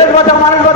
এর কথা মানুষ